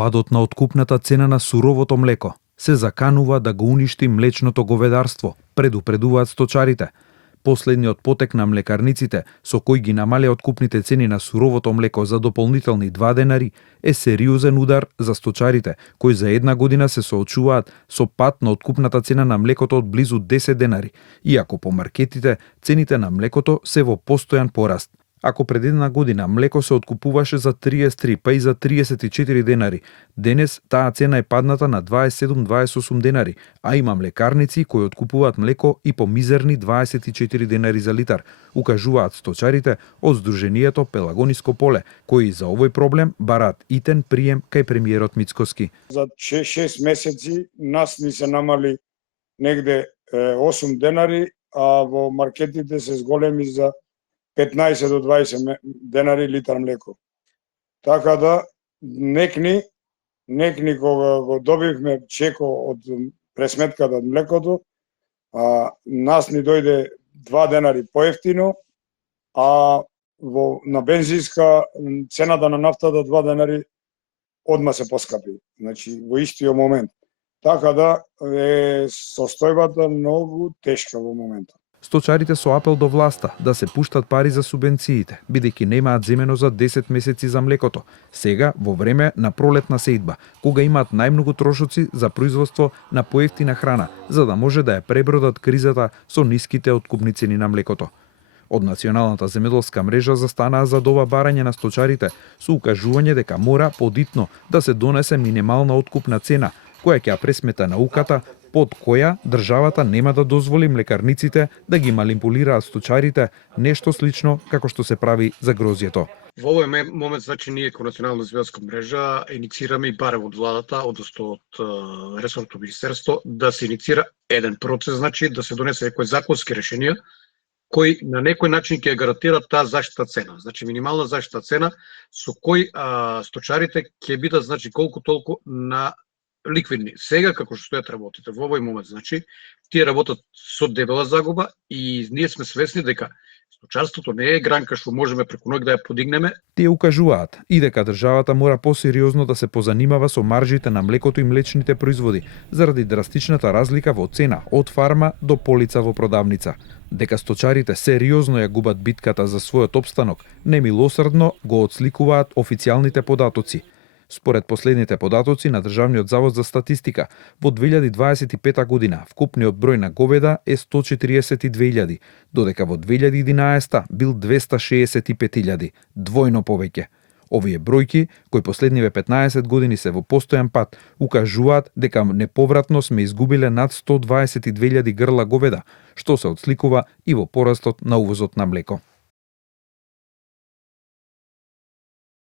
падот на откупната цена на суровото млеко се заканува да го уништи млечното говедарство, предупредуваат сточарите. Последниот потек на млекарниците, со кој ги намале откупните цени на суровото млеко за дополнителни 2 денари, е сериозен удар за сточарите, кои за една година се соочуваат со пад на откупната цена на млекото од близу 10 денари, иако по маркетите цените на млекото се во постојан пораст. Ако пред една година млеко се откупуваше за 33 па и за 34 денари, денес таа цена е падната на 27-28 денари, а има млекарници кои откупуваат млеко и по мизерни 24 денари за литар, укажуваат сточарите од Сдруженијето Пелагониско поле, кои за овој проблем бараат итен прием кај премиерот Мицкоски. За 6 месеци нас ни се намали негде 8 денари, а во маркетите се зголеми за 15 до 20 денари литар млеко. Така да, некни кога го добивме чеко од пресметката од млекото, нас ни дојде 2 денари поевтино, а на бензинска цената на нафтата 2 денари одма се поскапи. Значи, во истиот момент. Така да, состојбата многу тешка во моментот. Сточарите со апел до власта да се пуштат пари за субвенциите, бидејќи немаат земено за 10 месеци за млекото. Сега, во време на пролетна сејдба, кога имаат најмногу трошоци за производство на поевтина храна, за да може да ја пребродат кризата со ниските откупни цени на млекото. Од Националната земјоделска мрежа застанаа за ова барање на сточарите со укажување дека мора подитно да се донесе минимална откупна цена, која ќе ја пресмета науката, под која државата нема да дозволи млекарниците да ги манипулираат сточарите, нешто слично како што се прави за грозјето. Во овој момент, значи, ние како Национална земјоделска мрежа инициираме и бараме од владата, односно од ресорното министерство, да се инициира еден процес, значи да се донесе некои законски решенија кои на некој начин ќе гарантираат таа заштита цена. Значи минимална заштита цена со кој сточарите ќе бидат, значи, колку толку на ликвидни. Сега како што стојат работите во овој момент, значи тие работат со дебела загуба и ние сме свесни дека сточарството не е гранка што можеме преку ноќ да ја подигнеме. Тие укажуваат и дека државата мора посериозно да се позанимава со маржите на млекото и млечните производи, заради драстичната разлика во цена од фарма до полица во продавница. Дека сточарите сериозно ја губат битката за својот опстанок, немилосрдно го отсликуваат официјалните податоци. Според последните податоци на Државниот завод за статистика, во 2025 година вкупниот број на говеда е 142.000, додека во 2011 бил 265.000, двојно повеќе. Овие бројки, кои последниве 15 години се во постојан пат, укажуваат дека неповратно сме изгубиле над 122.000 грла говеда, што се отсликува и во порастот на увозот на млеко.